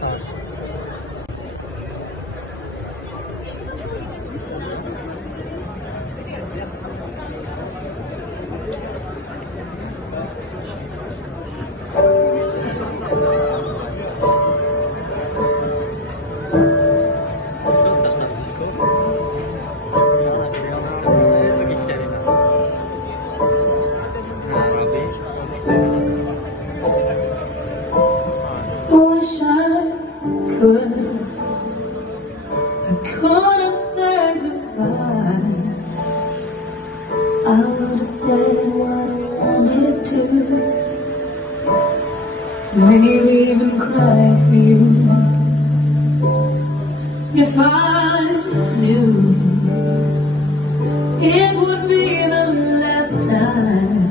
Sağ ol. Wish I could have said goodbye. I would have said what I wanted to, maybe even cry for you. If I knew it would be the last time,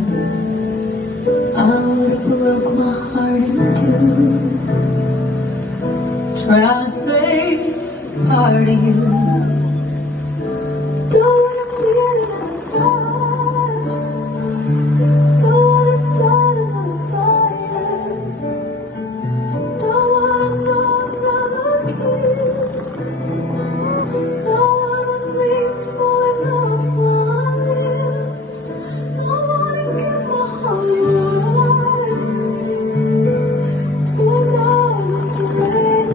I would have broke my heart in two, trying to say part of you.